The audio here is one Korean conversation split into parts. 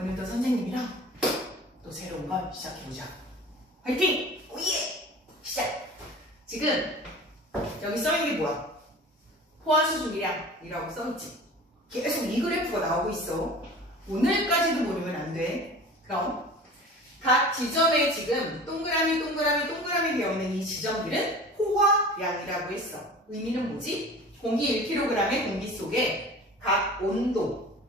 오늘도 선생님이랑 또 새로운 걸 시작해보자. 화이팅! 오예! 시작! 지금 여기 써있는 게 뭐야? 포화수증기량이라고 써있지? 계속 이 그래프가 나오고 있어. 오늘까지도 모르면 안 돼. 그럼 각 지점에 지금 동그라미 되어있는 이 지점들은 포화량이라고 했어. 의미는 뭐지? 공기 1kg의 공기 속에 각 온도,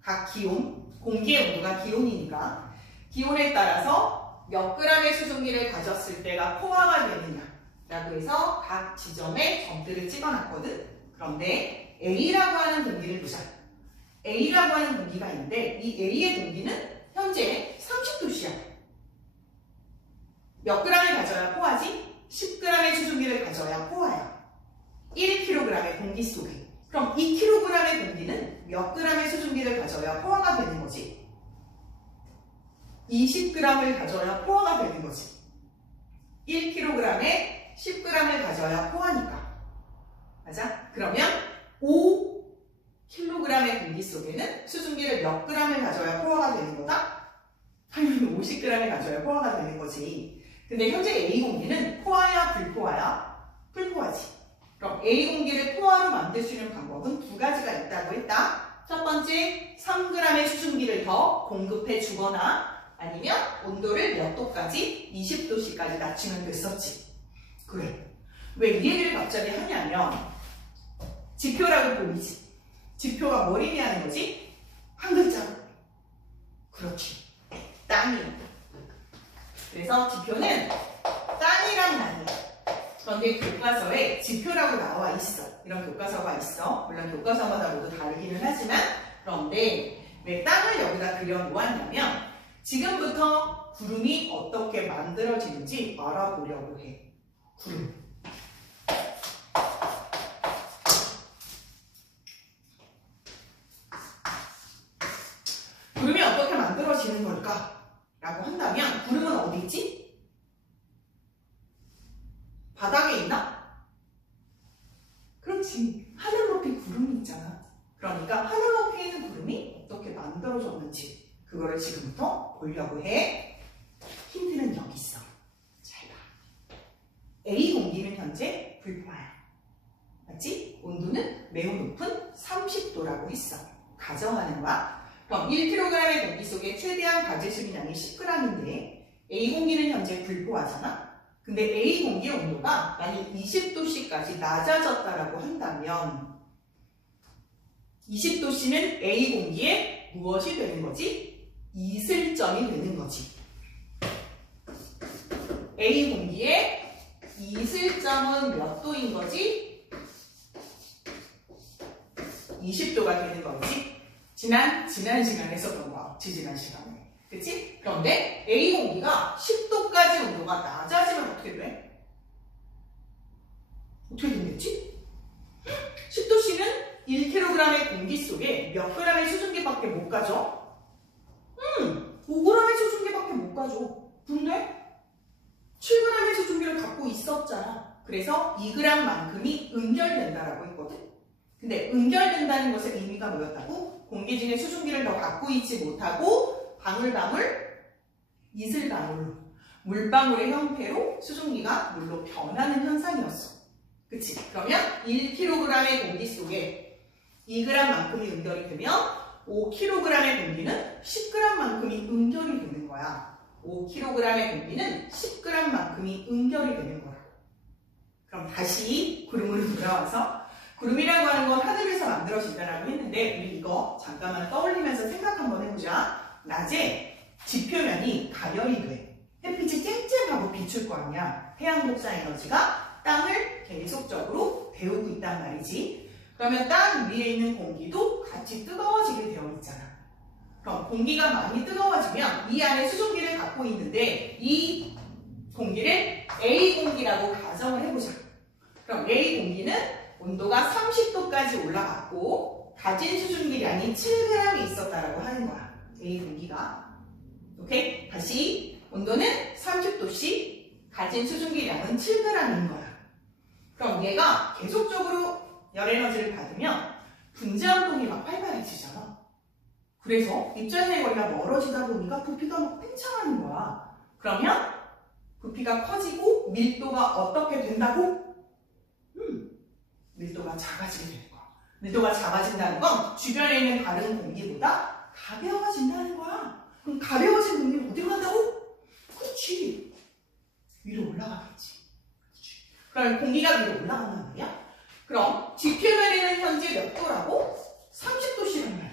각 기온, 공기의 온도가 기온이니까 기온에 따라서 몇 g의 수증기를 가졌을 때가 포화가 되느냐라고 해서 각 지점에 점들을 찍어놨거든. 그런데 A라고 하는 공기를 보자. A라고 하는 공기가 있는데 이 A의 공기는 현재 30도씨야. 몇 g을 가져야 포화지? 10g의 수증기를 가져야 포화야. 1kg의 공기 속에. 그럼 2kg의 공기는 몇 g의 수증기를 가져야 포화가 되는 거지? 20g을 가져야 포화가 되는 거지. 1kg에 10g을 가져야 포화니까. 맞아? 그러면 5kg의 공기 속에는 수증기를 몇 g을 가져야 포화가 되는 거다? 당연히 50g을 가져야 포화가 되는 거지. 근데 현재 A 공기는 포화야, 불포화야? 불포화지. 그럼 A 공기를 포화로 만들 수 있는 방법은 두 가지가 있다고 했다. 첫 번째, 3g의 수증기를 더 공급해 주거나 아니면 온도를 몇 도까지? 20도씨까지 낮추면 됐었지. 그래. 왜 이 얘기를 갑자기 하냐면 지표라고 보이지? 지표가 뭘 의미하는 거지? 한 글자로. 그렇지. 땅이요. 그래서 지표는 땅이랑 나뉘어. 그런데 교과서에 지표라고 나와 있어. 이런 교과서가 있어. 물론 교과서마다 모두 다르기는 하지만 그런데 왜 땅을 여기다 그려놓았냐면 지금부터 구름이 어떻게 만들어지는지 알아보려고 해. 구름. 구름이 어떻게 만들어지는 걸까? 라고 한다면 구름은 어디 있지? 바닥에 있나? 그렇지. 하늘 높이 구름이 있잖아. 그러니까 하늘 높이에 있는 구름이 어떻게 만들어졌는지 그거를 지금부터 보려고 해. 힌트는 여기 있어. 잘 봐. A 공기는 현재 불포화야. 맞지? 온도는 매우 높은 30도라고 했어. 가정하는 거야. 그럼 1kg의 공기 속에 최대한 가질 수 있는 양이 10g인데 A 공기는 현재 불포화잖아. 근데 A 공기의 온도가 만약 20도씨까지 낮아졌다라고 한다면 20도씨는 A 공기에 무엇이 되는 거지? 이슬점이 되는 거지. A 공기의 이슬점은 몇 도인 거지? 20도가 되는 거지. 지난 시간에 했었던 거. 지난 시간에. 그치? 그런데 A 공기가 10도까지 온도가 낮아지면 어떻게 돼? 어떻게 되겠지? 10도씨는 1kg의 공기 속에 몇 g의 수증기밖에 못 가져? 5g의 수증기밖에 못 가져. 근데 7g의 수증기를 갖고 있었잖아. 그래서 2g만큼이 응결된다라고 했거든. 근데 응결된다는 것의 의미가 뭐였다고? 공기 중에 수증기를 더 갖고 있지 못하고 방울방울, 이슬방울로 물방울의 형태로 수증기가 물로 변하는 현상이었어. 그치? 그러면 1kg의 공기 속에 2g만큼이 응결이 되면 5kg의 공기는 10g만큼이 응결이 되는 거야. 5kg의 공기는 10g만큼이 응결이 되는 거야. 그럼 다시 구름으로 돌아와서 구름이라고 하는 건 하늘에서 만들어진다라고 했는데 우리 이거 잠깐만 떠올리면서 생각 한번 해보자. 낮에 지표면이 가열이 돼. 햇빛이 쨍쨍하고 비출 거 아니야. 태양 복사 에너지가 땅을 계속적으로 데우고 있단 말이지. 그러면 땅 위에 있는 공기도 같이 뜨거워지게 되어 있잖아. 그럼 공기가 많이 뜨거워지면 이 안에 수증기를 갖고 있는데 이 공기를 A 공기라고 가정을 해보자. 그럼 A 공기는 온도가 30도까지 올라갔고 가진 수증기량이 7g이 있었다라고 하는 거야. A 공기가. 오케이? 다시 온도는 30도씨, 가진 수증기량은 7g인 거야. 그럼 얘가 계속적으로 열 에너지를 받으면 분자 운동이 막 활발해지잖아. 그래서 입자들의 거리가 멀어지다 보니까 부피가 막 팽창하는 거야. 그러면 부피가 커지고 밀도가 어떻게 된다고? 밀도가 작아지게 되는 거야. 밀도가 작아진다는 건 주변에 있는 다른 공기보다 가벼워진다는 거야. 그럼 가벼워진 공기는 어디로 간다고? 그렇지. 위로 올라가겠지. 그렇지. 그럼 공기가 위로 올라간단 말이야. 그럼 지표면에는 현재 몇 도라고? 30도씨란 말이야.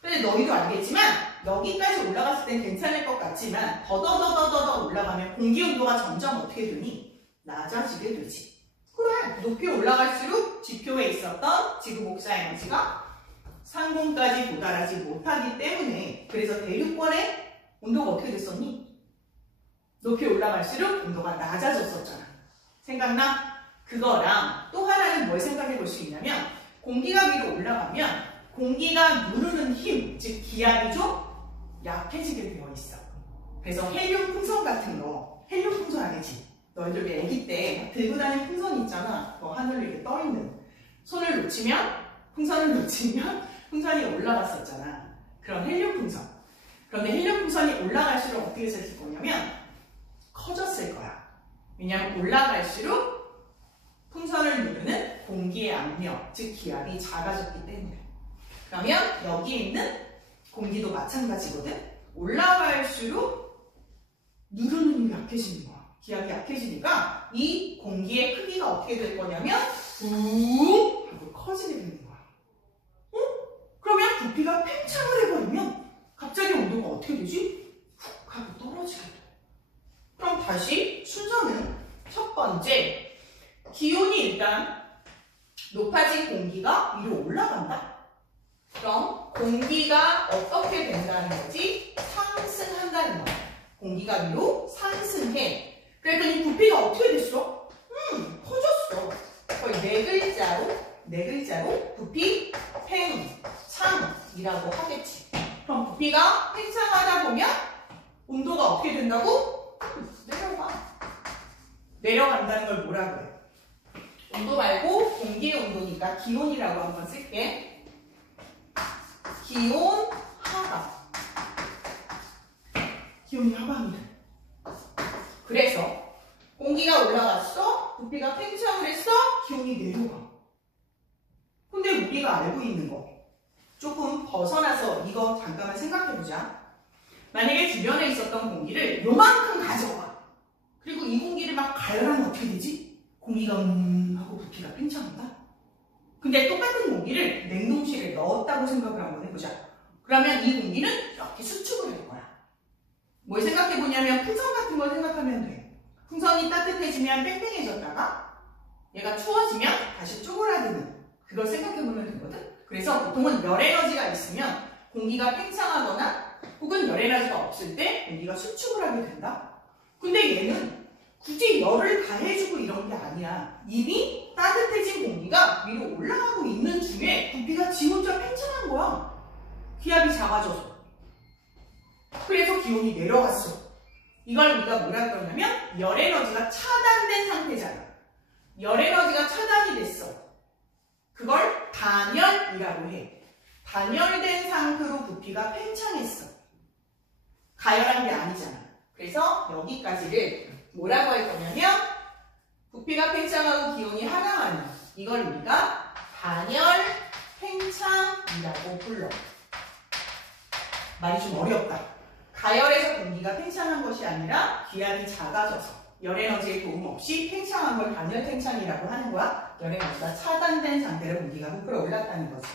근데 너희도 알겠지만 여기까지 올라갔을 땐 괜찮을 것 같지만 더더더더더 올라가면 공기 온도가 점점 어떻게 되니? 낮아지게 되지. 그래, 높이 올라갈수록 지표에 있었던 지구 복사 에너지가 상공까지 도달하지 못하기 때문에 그래서 대륙권의 온도가 어떻게 됐었니? 높이 올라갈수록 온도가 낮아졌었잖아. 생각나? 그거랑 또 하나는 뭘 생각해 볼 수 있냐면 공기가 위로 올라가면 공기가 누르는 힘, 즉 기압이 좀 약해지게 되어 있어. 그래서 헬륨 풍선 같은 거, 헬륨 풍선 알지? 너희들 왜 아기 때 들고 다니는 풍선 있잖아. 하늘로 이렇게 떠 있는. 손을 놓치면, 풍선을 놓치면 풍선이 올라갔었잖아. 그런 헬륨 풍선. 그런데 헬륨 풍선이 올라갈수록 어떻게 됐을 거냐면 커졌을 거야. 왜냐하면 올라갈수록 풍선을 누르는 공기의 압력, 즉 기압이 작아졌기 때문에. 그러면 여기에 있는 공기도 마찬가지거든. 올라갈수록 누르는 힘이 약해지는 거야. 기압이 약해지니까 이 공기의 크기가 어떻게 될 거냐면 붕 하고 커지게 되는 거야. 그러면 부피가 팽창을 해버리면 갑자기 온도가 어떻게 되지? 훅 하고 떨어지게 돼. 그럼 다시 순서는 첫 번째, 기온이 일단 높아진 공기가 위로 올라간다. 그럼 공기가 어떻게 된다는 거지? 상승한다는 거야. 공기가 위로 상승해. 그랬더니 부피가 어떻게 됐어? 커졌어. 거의 네 글자로 부피, 팽창이라고 하겠지. 그럼 부피가 팽창하다 보면 온도가 어떻게 된다고? 내려가. 내려간다는 걸 뭐라고 해? 온도 말고 공기의 온도니까 기온이라고 한번 쓸게. 기온 하강. 기온이 하강이 돼. 그래서 공기가 올라갔어, 부피가 팽창을 했어, 기온이 내려가. 근데 우리가 알고 있는 거 조금 벗어나서 이거 잠깐만 생각해보자. 만약에 주변에 있었던 공기를 요만큼 가져와. 그리고 이 공기를 막 가열하면 어떻게 되지? 공기가 하고 부피가 팽창한다? 근데 똑같은 공기를 냉동실에 넣었다고 생각을 한번 해보자. 그러면 이 공기는 이렇게 수축을 할 거야. 뭘 생각해보냐면 풍선 같은 걸 생각하면 돼. 풍선이 따뜻해지면 뺑뺑해졌다가 얘가 추워지면 다시 쪼그라드는, 그걸 생각해보면 되거든. 그래서 보통은 열 에너지가 있으면 공기가 팽창하거나 혹은 열 에너지가 없을 때 공기가 수축을 하게 된다. 근데 얘는 굳이 열을 가해주고 이런 게 아니야. 이미 따뜻해진 공기가 위로 올라가고 있는 중에 부피가 지 혼자 팽창한 거야. 기압이 작아져서. 그래서 기온이 내려갔어. 이걸 우리가 뭐라 그러냐면 열 에너지가 차단된 상태잖아. 열 에너지가 차단이 됐어. 그걸 단열이라고 해. 단열된 상태로 부피가 팽창했어. 가열한 게 아니잖아. 그래서 여기까지를 뭐라고 할 거냐면 부피가 팽창하고 기온이 하강하는, 이걸 우리가 단열 팽창이라고 불러. 말이 좀 어렵다. 가열해서 공기가 팽창한 것이 아니라 기압이 작아져서 열에너지의 도움 없이 팽창한 걸 단열 팽창이라고 하는 거야. 열에너지가 차단된 상태로 공기가 부풀어 올랐다는 거지.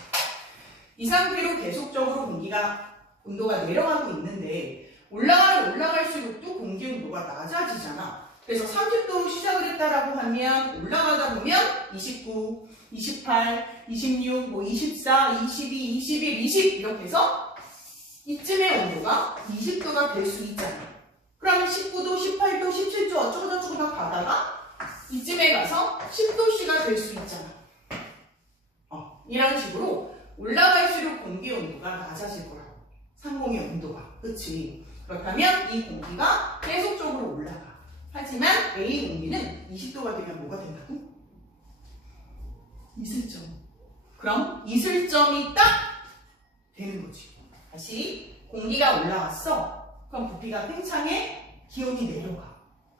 이 상태로 계속적으로 공기가 온도가 내려가고 있는데 올라갈수록 또 공기 온도가 낮아지잖아. 그래서 30도로 시작을 했다라고 하면 올라가다 보면 29, 28, 26, 24, 22, 21, 20 이렇게 해서 이쯤의 온도가 20도가 될 수 있잖아. 그러면 19도, 18도, 17도 어쩌고저쩌고 가다가 이쯤에 가서 10도씨가 될 수 있잖아. 이런 식으로 올라갈수록 공기 온도가 낮아질 거라고. 상공의 온도가. 그치? 그렇다면 이 공기가 계속적으로 올라가. 하지만 A 공기는 20도가 되면 뭐가 된다고? 이슬점. 그럼 이슬점이 딱 되는 거지. 다시 공기가 올라왔어. 그럼 부피가 팽창해, 기온이 내려가.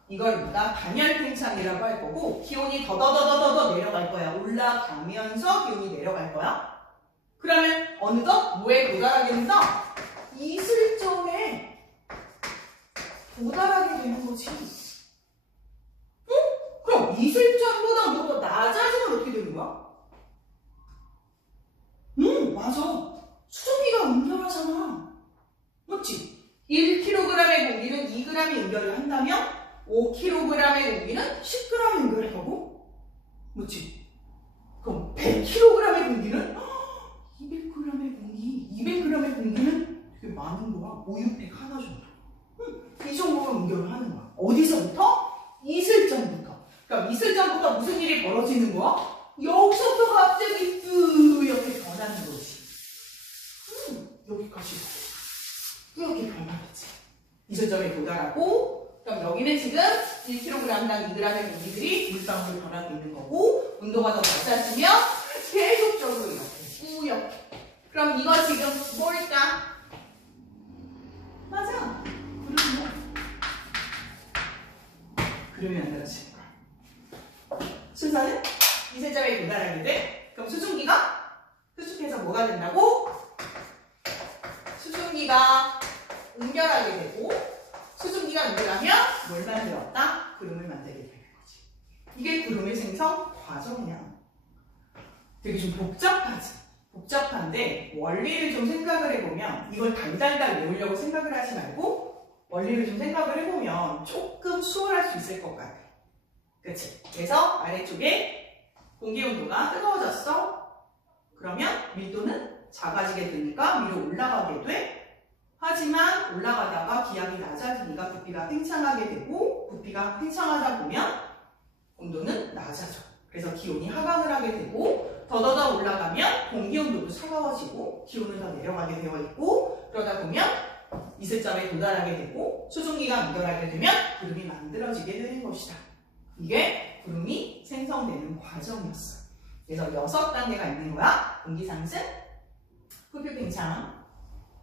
이걸 우리가 단열 팽창이라고 할 거고, 기온이 더더더더더 내려갈 거야. 올라가면서 기온이 내려갈 거야. 그러면 어느덧 뭐에 도달하게 된다? 이슬점에 도달하게 되는 거지. 응? 그럼 이슬점보다 뭐가 낮아지면 어떻게 되는 거야? 맞아. 수증기가 응결하잖아. 맞지? 1kg의 공기는 2g이 응결을 한다면 5kg의 공기는 10g이 응결을 하고, 맞지? 그럼 100kg의 공기는 200g의 공기, 200g의 공기는 되게 많은 거야. 5, 600 하나 정도. 이 정도가 응결을 하는 거야. 어디서부터? 이슬점부터. 그럼 이슬점부터 무슨 일이 벌어지는 거야? 여기서부터 갑자기 뿌옇게 변하는 거지. 여기까지 뿌옇게 변하겠지. 이슬점에 도달하고, 그럼 여기는 지금 1kg당 2g의 공기들이 물방울로 변하고 있는 거고, 온도가 더 낮아지면 계속적으로 이렇게 뿌옇게. 그럼 이거 지금 뭘까? 맞아. 구름이 만들어지는 거야. 순서는 이슬점에 도달하게 돼. 그럼 수증기가 수축해서 뭐가 된다고? 수증기가 응결하게 되고, 수증기가 응결하면 뭘 만들었다? 구름을 만들게 되는 거지. 이게 구름의 생성 과정이야. 되게 좀 복잡하지. 복잡한데 원리를 좀 생각을 해보면, 이걸 달달달 외우려고 생각을 하지 말고 원리를 좀 생각을 해보면 조금 수월할 수 있을 것 같아. 그치? 그래서 아래쪽에 공기 온도가 뜨거워졌어. 그러면 밀도는 작아지게 되니까 위로 올라가게 돼. 하지만 올라가다가 기압이 낮아지니까 부피가 팽창하게 되고, 부피가 팽창하다 보면 온도는 낮아져. 그래서 기온이 하강을 하게 되고, 더더더 올라가면 공기 온도도 차가워지고 기온은 더 내려가게 되어 있고, 그러다 보면 이슬점에 도달하게 되고 수증기가 응결하게 되면 구름이 만들어지게 되는 것이다. 이게 구름이 생성되는 과정이었어. 그래서 6단계가 있는 거야. 공기 상승, 부피 팽창,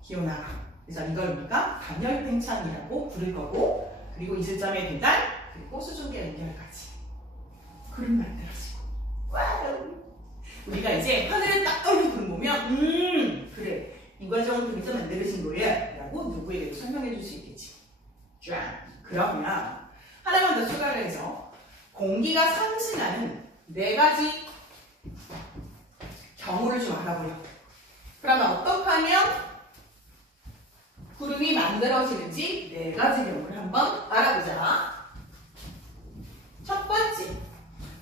기온 하강. 그래서 이걸 우리가 단열 팽창이라고 부를 거고, 그리고 이슬점에 도달, 그리고 수증기 응결까지 구름 만들어지고. 와우! 우리가 이제 하늘을 딱 떠오르는 구름 보면 그래, 이 과정을 통해서 만들어진 거야 라고 누구에게도 설명해 줄 수 있겠지. 자, 그러면 하나만 더 추가를 해서 공기가 상승하는 4가지 경우를 좀 알아보려고. 그러면 어떻게 하면 구름이 만들어지는지 4가지 경우를 한번 알아보자. 첫 번째,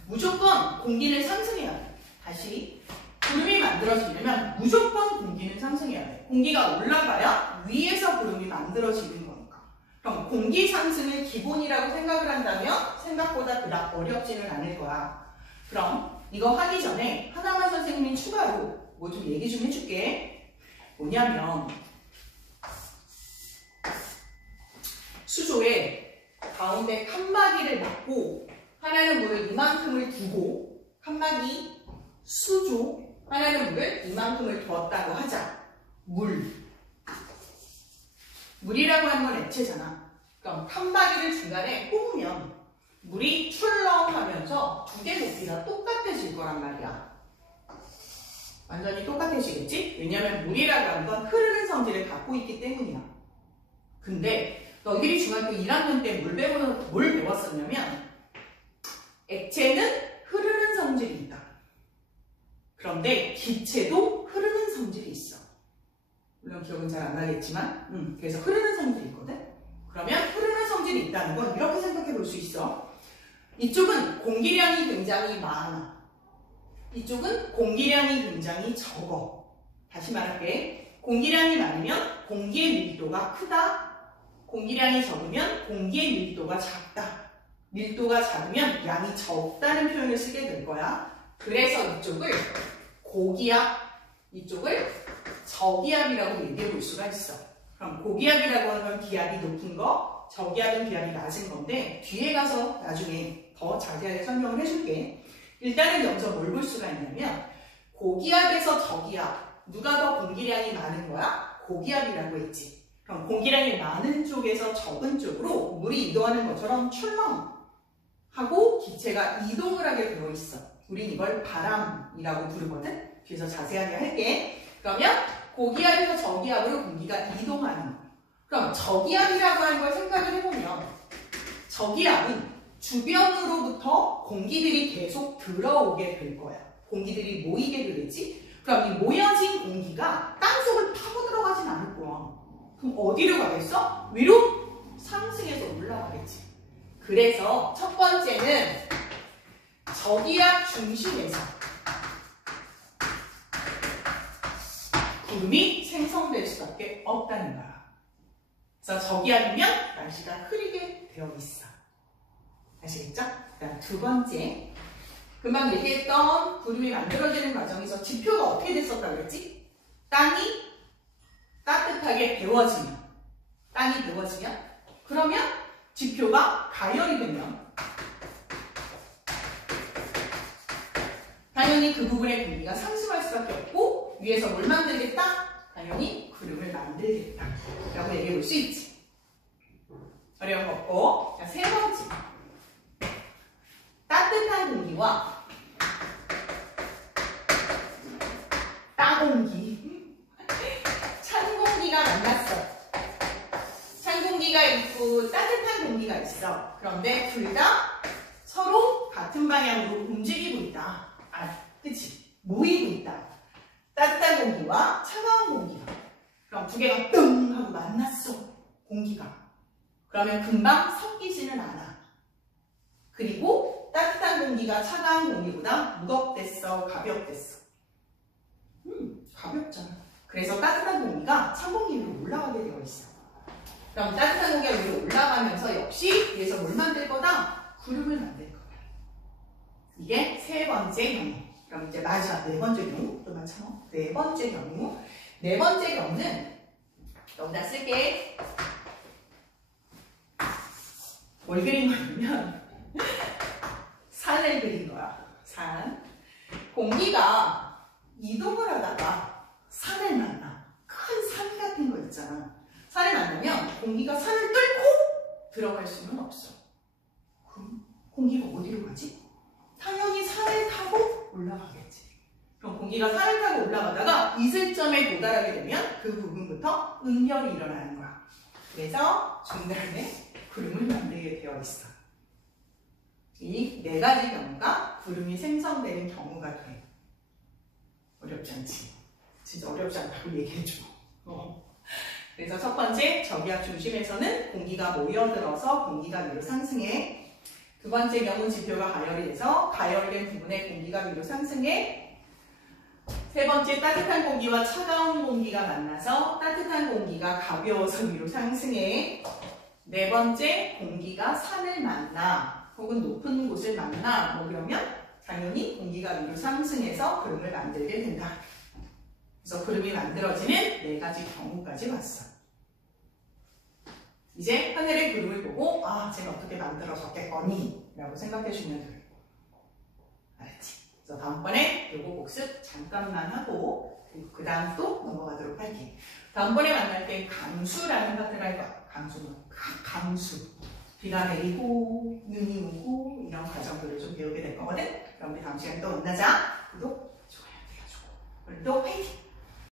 무조건 공기는 상승해야 돼. 다시, 구름이 만들어지려면 무조건 공기는 상승해야 돼. 공기가 올라가야 위에서 구름이 만들어지는 거니까. 그럼 공기 상승을 기본이라고 생각을 한다면 생각보다 그닥 어렵지는 않을 거야. 그럼 이거 하기 전에 하나만 선생님이 추가로 뭐 좀 얘기 좀 해줄게. 뭐냐면, 수조에 가운데 칸막이를 막고 하나는 물을 이만큼을 두고, 칸막이, 수조, 하나는 물을 이만큼을 두었다고 하자. 물이라고 하는 건 액체잖아. 그럼 칸막이를 중간에 뽑으면 물이 출렁하면서 두 개 높이가 똑같아질 거란 말이야. 완전히 똑같아지겠지? 왜냐하면 물이라고 하는 건 흐르는 성질을 갖고 있기 때문이야. 근데 너희들이 중학교 1학년 때 뭘 배웠었냐면, 액체는 흐르는 성질이 있다. 그런데 기체도 흐르는 성질이 있어. 물론 기억은 잘 안 나겠지만, 그래서 흐르는 성질이 있거든. 그러면 흐르는 성질이 있다는 건 이렇게 생각해 볼 수 있어. 이쪽은 공기량이 굉장히 많아. 이쪽은 공기량이 굉장히 적어. 다시 말할게. 공기량이 많으면 공기의 밀도가 크다. 공기량이 적으면 공기의 밀도가 작다. 밀도가 작으면 양이 적다는 표현을 쓰게 될 거야. 그래서 이쪽을 고기압, 이쪽을 저기압이라고 얘기해 볼 수가 있어. 그럼 고기압이라고 하는 건 기압이 높은 거, 저기압은 기압이 낮은 건데, 뒤에 가서 나중에 더 자세하게 설명을 해줄게. 일단은 여기서 뭘 볼 수가 있냐면, 고기압에서 저기압, 누가 더 공기량이 많은 거야? 고기압이라고 했지. 그럼 공기량이 많은 쪽에서 적은 쪽으로 물이 이동하는 것처럼 출렁하고 기체가 이동을 하게 되어 있어. 우린 이걸 바람이라고 부르거든. 뒤에서 자세하게 할게. 그러면 고기압에서 저기압으로 공기가 이동하는 거. 그럼 저기압이라고 하는 걸 생각을 해보면 저기압은 주변으로부터 공기들이 계속 들어오게 될 거야. 공기들이 모이게 되겠지? 그럼 이 모여진 공기가 땅속을 파고 들어가진 않을 거야. 그럼 어디로 가겠어? 위로 상승해서 올라가겠지. 그래서 첫 번째는 저기압 중심에서 구름이 생성될 수밖에 없다는 거야. 그래서 저기압이면 날씨가 흐리게 되어 있어. 아시겠죠? 그다음 두 번째, 금방 얘기했던 구름이 만들어지는 과정에서 지표가 어떻게 됐었다고 그랬지? 땅이 따뜻하게 데워지면, 땅이 데워지면, 그러면 지표가 가열이 되면 당연히 그 부분의 공기가 상승할 수밖에 없고 위에서 뭘 만들겠다? 당연히 구름을 만들겠다 라고 얘기해 볼 수 있지. 어려운 거 없고. 자, 세 번째, 따뜻한 공기와 따공기, 찬 공기가 만났어. 찬 공기가 있고 따뜻한 공기가 있어. 그런데 둘 다 서로 같은 방향으로 움직이고 있다. 그치? 모이고 있다. 따뜻한 공기와 차가운 공기가. 그럼 두 개가 뚱 하고 만났어. 공기가. 그러면 금방 섞이지는 않아. 그리고 따뜻한 공기가 차가운 공기보다 무겁댔어, 가볍댔어? 가볍잖아. 그래서 따뜻한 공기가 찬 공기 위로 올라가게 되어 있어. 그럼 따뜻한 공기가 위로 올라가면서 역시 위에서 뭘 만들 거다? 구름을 만들 거야. 이게 세 번째 경우. 그럼 이제 마지막 네 번째 경우. 또 맞춰. 네 번째 경우. 네 번째 경우는 여기다 쓸게. 뭘 그린 거냐면 산을 그린 거야. 산. 공기가 이동을 하다가 산을 만나. 큰 산 같은 거 있잖아. 산을 만나면 공기가 산을 뚫고 들어갈 수는 없어. 그럼 공기가 어디로 가지? 당연히 산을 타고 올라가겠지. 그럼 공기가 산을 타고 올라가다가 이슬점에 도달하게 되면 그 부분부터 응열이 일어나는 거야. 그래서 중간에 구름을 만들게 되어 있어. 이 네 가지 경우가 구름이 생성되는 경우가 돼. 어렵지 않지? 진짜 어렵지 않다고 얘기해줘. 그래서 첫 번째, 저기압 중심에서는 공기가 모여들어서 공기가 위로 상승해. 두 번째 경우 지표가 가열이 돼서 가열된 부분에 공기가 위로 상승해. 세 번째, 따뜻한 공기와 차가운 공기가 만나서 따뜻한 공기가 가벼워서 위로 상승해. 네 번째, 공기가 산을 만나 혹은 높은 곳을 만나 뭐 그러면 당연히 공기가 위로 상승해서 구름을 만들게 된다. 그래서 구름이 만들어지는 네 가지 경우까지 봤어. 이제 하늘의 구름을 보고 쟤가 어떻게 만들어졌겠거니 라고 생각해 주면 돼. 알았지? 그래서 다음번에 요거 복습 잠깐만 하고 그 다음 또 넘어가도록 할게. 다음번에 만날 때 강수라는 파트를 할 거야. 강수. 비가 내리고 눈이 오고 이런 과정들을 좀 배우게 될 거거든. 그럼 우리 다음 시간에 또 만나자. 구독, 좋아요 눌러주고 오늘도 화이팅!